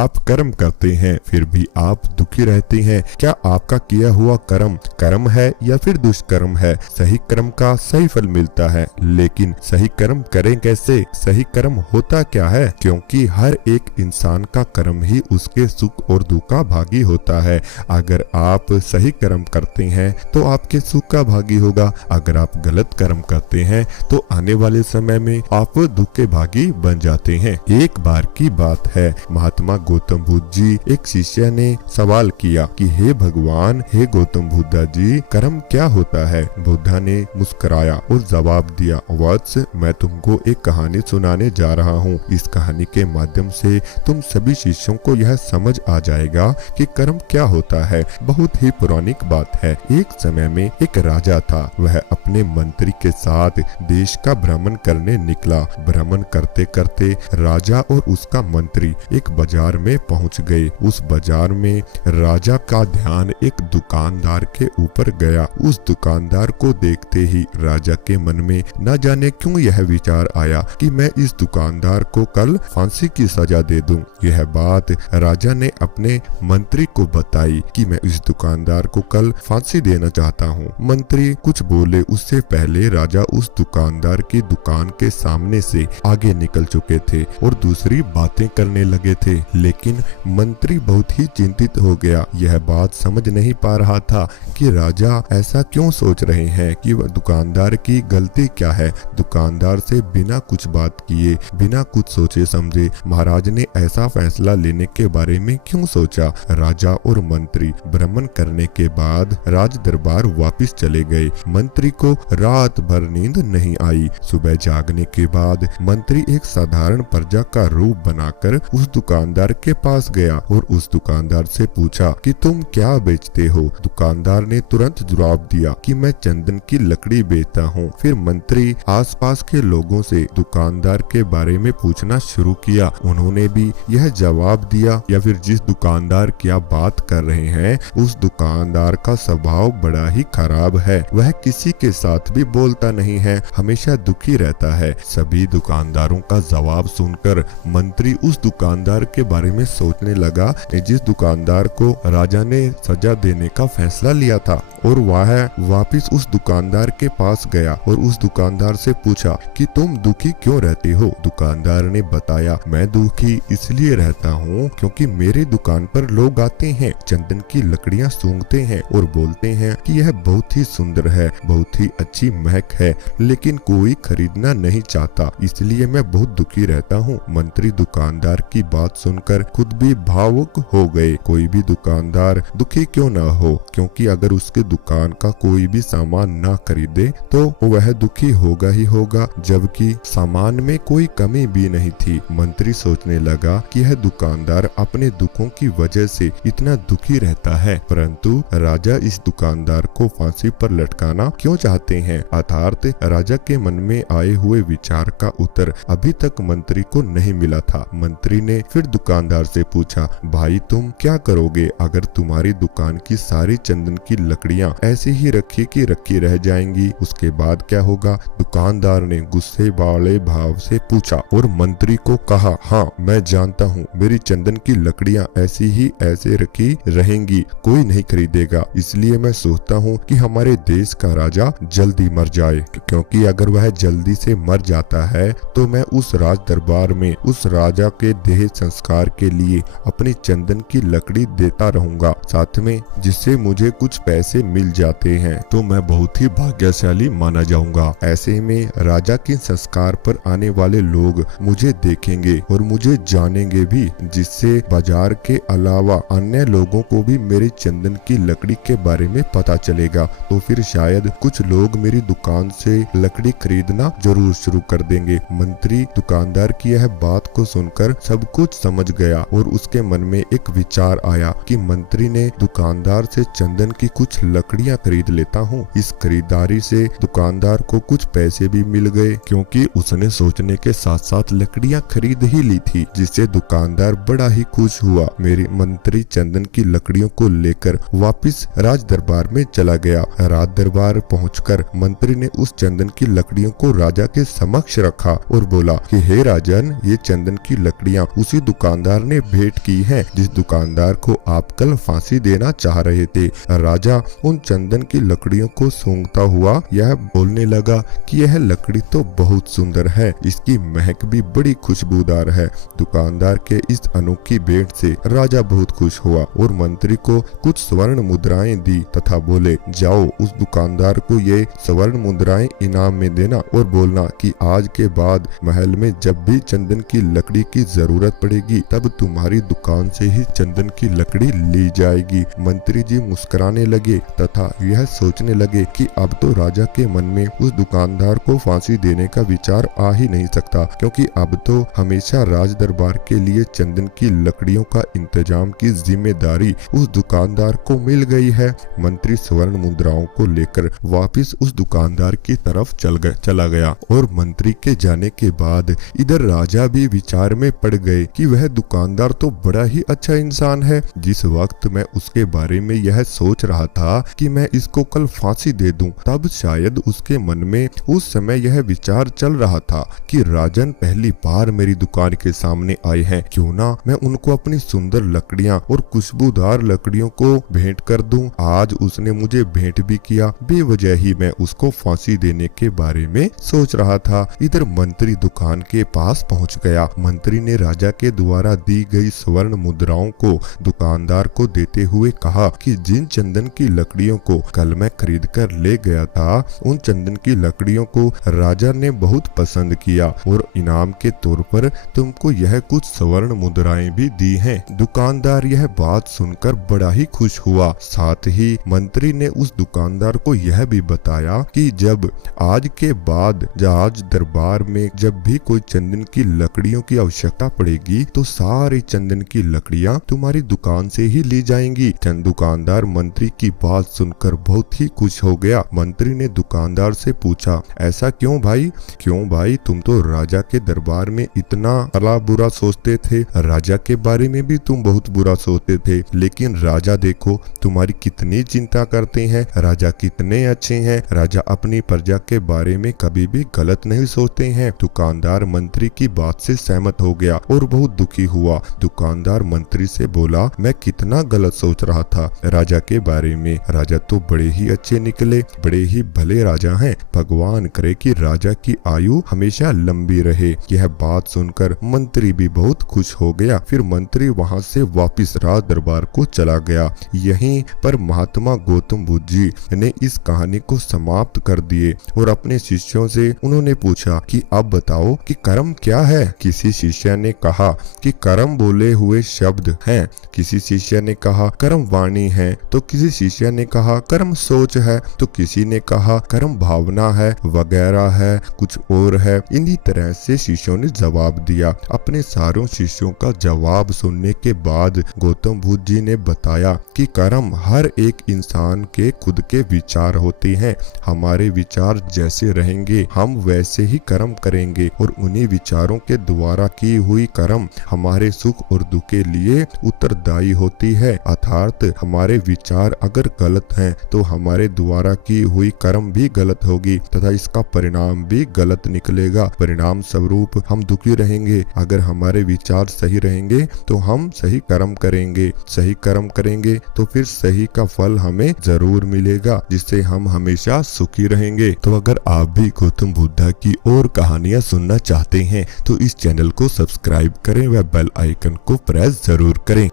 आप कर्म करते हैं फिर भी आप दुखी रहते हैं। क्या आपका किया हुआ कर्म कर्म है या फिर दुष्कर्म है? सही कर्म का सही फल मिलता है, लेकिन सही कर्म करें कैसे? सही कर्म होता क्या है? क्योंकि हर एक इंसान का कर्म ही उसके सुख और दुख का भागी होता है। अगर आप सही कर्म करते हैं तो आपके सुख का भागी होगा, अगर आप गलत कर्म करते हैं तो आने वाले समय में आप दुख के भागी बन जाते हैं। एक बार की बात है, महात्मा गौतम बुद्ध जी एक शिष्य ने सवाल किया कि हे भगवान, हे गौतम बुद्धा जी, कर्म क्या होता है? बुद्धा ने मुस्कुराया और जवाब दिया, वत्स, मैं तुमको एक कहानी सुनाने जा रहा हूँ। इस कहानी के माध्यम से तुम सभी शिष्यों को यह समझ आ जाएगा कि कर्म क्या होता है। बहुत ही पौराणिक बात है। एक समय में एक राजा था। वह अपने मंत्री के साथ देश का भ्रमण करने निकला। भ्रमण करते करते राजा और उसका मंत्री एक बाजार में पहुंच गए। उस बाजार में राजा का ध्यान एक दुकानदार के ऊपर गया। उस दुकानदार को देखते ही राजा के मन में न जाने क्यों यह विचार आया कि मैं इस दुकानदार को कल फांसी की सजा दे दूं। यह बात राजा ने अपने मंत्री को बताई कि मैं इस दुकानदार को कल फांसी देना चाहता हूँ। मंत्री कुछ बोले उससे पहले राजा उस दुकानदार की दुकान के सामने से आगे निकल चुके थे और दूसरी बातें करने लगे थे। लेकिन मंत्री बहुत ही चिंतित हो गया। यह बात समझ नहीं पा रहा था कि राजा ऐसा क्यों सोच रहे हैं, कि दुकानदार की गलती क्या है। दुकानदार से बिना कुछ बात किए, बिना कुछ सोचे समझे महाराज ने ऐसा फैसला लेने के बारे में क्यों सोचा। राजा और मंत्री भ्रमण करने के बाद राज दरबार वापिस चले गए। मंत्री को रात भर नींद नहीं आई। सुबह जागने के बाद मंत्री एक साधारण प्रजा का रूप बनाकर उस दुकानदार के पास गया और उस दुकानदार से पूछा कि तुम क्या बेचते हो। दुकानदार ने तुरंत जवाब दिया कि मैं चंदन की लकड़ी बेचता हूँ। फिर मंत्री आसपास के लोगों से दुकानदार के बारे में पूछना शुरू किया। उन्होंने भी यह जवाब दिया, या फिर जिस दुकानदार की आप बात कर रहे हैं उस दुकानदार का स्वभाव बड़ा ही खराब है। वह किसी के साथ भी बोलता नहीं है, हमेशा दुखी रहता है। सभी दुकानदारों का जवाब सुनकर मंत्री उस दुकानदार के बारे में सोचने लगा जिस दुकानदार को राजा ने सजा देने का फैसला लिया था, और वह वापिस उस दुकानदार के पास गया और उस दुकानदार से पूछा कि तुम दुखी क्यों रहते हो। दुकानदार ने बताया, मैं दुखी इसलिए रहता हूँ क्योंकि मेरे दुकान पर लोग आते हैं, चंदन की लकड़ियाँ सूंघते हैं और बोलते हैं कि यह बहुत ही सुंदर है, बहुत ही अच्छी महक है, लेकिन कोई खरीदना नहीं चाहता, इसलिए मैं बहुत दुखी रहता हूँ। मंत्री दुकानदार की बात सुनकर खुद भी भावुक हो गए। कोई भी दुकानदार दुखी क्यों ना हो, क्योंकि अगर उसके दुकान का कोई भी सामान ना खरीदे तो वह दुखी होगा ही होगा, जबकि सामान में कोई कमी भी नहीं थी। मंत्री सोचने लगा कि यह दुकानदार अपने दुखों की वजह से इतना दुखी रहता है, परंतु राजा इस दुकानदार को फांसी पर लटकाना क्यों चाहते हैं। अर्थात राजा के मन में आए हुए विचार का उत्तर अभी तक मंत्री को नहीं मिला था। मंत्री ने फिर दुकानदार से पूछा, भाई तुम क्या करोगे अगर तुम्हारी दुकान की सारी चंदन की लकड़ियाँ ऐसी ही रखी की रखी रह जाएंगी, उसके बाद क्या होगा। दुकानदार ने गुस्से वाले भाव से पूछा और मंत्री को कहा, हाँ मैं जानता हूँ मेरी चंदन की लकड़ियाँ ऐसी ही ऐसे रखी रहेंगी, कोई नहीं खरीदेगा, इसलिए मैं सोचता हूँ कि हमारे देश का राजा जल्दी मर जाए, क्योंकि अगर वह जल्दी से मर जाता है तो मैं उस राज दरबार में उस राजा के देह संस्कार के लिए अपनी चंदन की लकड़ी देता रहूंगा, साथ में जिससे मुझे कुछ पैसे मिल जाते हैं तो मैं बहुत ही भाग्यशाली माना जाऊंगा। ऐसे में राजा के संस्कार पर आने वाले लोग मुझे देखेंगे और मुझे जानेंगे भी, जिससे बाजार के अलावा अन्य लोगों को भी मेरी चंदन की लकड़ी के बारे में पता चलेगा, तो फिर शायद कुछ लोग मेरी दुकान से लकड़ी खरीदना जरूर शुरू कर देंगे। मंत्री दुकानदार की यह बात को सुनकर सब कुछ समझ गया और उसके मन में एक विचार आया कि मंत्री ने दुकानदार से चंदन की कुछ लकड़ियां खरीद लेता हूँ। इस खरीदारी से दुकानदार को कुछ पैसे भी मिल गए, क्योंकि उसने सोचने के साथ साथ लकड़ियां खरीद ही ली थी, जिससे दुकानदार बड़ा ही खुश हुआ। मेरे मंत्री चंदन की लकड़ियों को लेकर वापिस राज दरबार में चला गया। राज दरबार पहुंचकर मंत्री ने उस चंदन की लकड़ियों को राजा के समक्ष रखा और बोला कि हे राजन, ये चंदन की लकड़ियां उसी दुकानदार दुकानदार ने भेंट की है, जिस दुकानदार को आप कल फांसी देना चाह रहे थे। राजा उन चंदन की लकड़ियों को सूंघता हुआ यह बोलने लगा कि यह लकड़ी तो बहुत सुंदर है, इसकी महक भी बड़ी खुशबूदार है। दुकानदार के इस अनोखी भेंट से राजा बहुत खुश हुआ और मंत्री को कुछ स्वर्ण मुद्राएं दी तथा बोले, जाओ उस दुकानदार को ये स्वर्ण मुद्राएं इनाम में देना और बोलना कि आज के बाद महल में जब भी चंदन की लकड़ी की जरूरत पड़ेगी तब तुम्हारी दुकान से ही चंदन की लकड़ी ली जाएगी। मंत्री जी मुस्कुराने लगे तथा यह सोचने लगे कि अब तो राजा के मन में उस दुकानदार को फांसी देने का विचार आ ही नहीं सकता, क्योंकि अब तो हमेशा राज दरबार के लिए चंदन की लकड़ियों का इंतजाम की जिम्मेदारी उस दुकानदार को मिल गई है। मंत्री स्वर्ण मुद्राओं को लेकर वापिस उस दुकानदार की तरफ चला गया और मंत्री के जाने के बाद इधर राजा भी विचार में पड़ गए कि वह दुकानदार तो बड़ा ही अच्छा इंसान है। जिस वक्त मैं उसके बारे में यह सोच रहा था कि मैं इसको कल फांसी दे दूं, तब शायद उसके मन में उस समय यह विचार चल रहा था कि राजन पहली बार मेरी दुकान के सामने आए हैं, क्यों ना मैं उनको अपनी सुंदर लकड़ियां और खुशबूदार लकड़ियों को भेंट कर दूं। आज उसने मुझे भेंट भी किया, बेवजह ही मैं उसको फांसी देने के बारे में सोच रहा था। इधर मंत्री दुकान के पास पहुंच गया। मंत्री ने राजा के द्वारा दी गई स्वर्ण मुद्राओं को दुकानदार को देते हुए कहा कि जिन चंदन की लकड़ियों को कल मैं खरीद कर ले गया था, उन चंदन की लकड़ियों को राजा ने बहुत पसंद किया और इनाम के तौर पर तुमको यह कुछ स्वर्ण मुद्राएं भी दी हैं। दुकानदार यह बात सुनकर बड़ा ही खुश हुआ। साथ ही मंत्री ने उस दुकानदार को यह भी बताया कि जब आज के बाद राज दरबार में जब भी कोई चंदन की लकड़ियों की आवश्यकता पड़ेगी तो सारी चंदन की लकड़ियां तुम्हारी दुकान से ही ली जाएंगी। दुकानदार मंत्री की बात सुनकर बहुत ही खुश हो गया। मंत्री ने दुकानदार से पूछा, ऐसा क्यों भाई? क्यों भाई, तुम तो राजा के दरबार में इतना भला बुरा सोचते थे, राजा के बारे में भी तुम बहुत बुरा सोचते थे, लेकिन राजा देखो तुम्हारी कितनी चिंता करते हैं, राजा कितने अच्छे हैं, राजा अपनी प्रजा के बारे में कभी भी गलत नहीं सोचते हैं। दुकानदार मंत्री की बात से सहमत हो गया और बहुत दुखी हुआ। दुकानदार मंत्री से बोला, मैं कितना गलत सोच रहा था राजा के बारे में, राजा तो बड़े ही अच्छे निकले, बड़े ही भले राजा हैं, भगवान करे कि राजा की आयु हमेशा लंबी रहे। यह बात सुनकर मंत्री भी बहुत खुश हो गया। फिर मंत्री वहां से वापिस राज दरबार को चला गया। यहीं पर महात्मा गौतम बुद्ध जी ने इस कहानी को समाप्त कर दिए और अपने शिष्यों से उन्होंने पूछा कि अब बताओ कि कर्म क्या है। किसी शिष्य ने कहा कि कर्म बोले हुए शब्द हैं, किसी शिष्य ने कहा कर्म वाणी है, तो किसी शिष्य ने कहा कर्म सोच है, तो किसी ने कहा कर्म भावना है, वगैरह है, कुछ और है। इन्हीं तरह से शिष्यों ने जवाब दिया। अपने सारों शिष्यों का जवाब सुनने के बाद गौतम बुद्ध जी ने बताया कि कर्म हर एक इंसान के खुद के विचार होते हैं। हमारे विचार जैसे रहेंगे हम वैसे ही कर्म करेंगे और उन्हीं विचारों के द्वारा की हुई कर्म हमारे सुख और दुख के लिए उत्तरदायी होती है। अर्थात हमारे विचार अगर गलत हैं तो हमारे द्वारा की हुई कर्म भी गलत होगी तथा इसका परिणाम भी गलत निकलेगा। परिणाम स्वरूप हम दुखी रहेंगे। अगर हमारे विचार सही रहेंगे तो हम सही कर्म करेंगे, सही कर्म करेंगे तो फिर सही का फल हमें जरूर मिलेगा, जिससे हम हमेशा सुखी रहेंगे। तो अगर आप भी गौतम बुद्ध की और कहानियां सुनना चाहते हैं तो इस चैनल को सब्सक्राइब करें व बेल आइकन को प्रेस जरूर करें।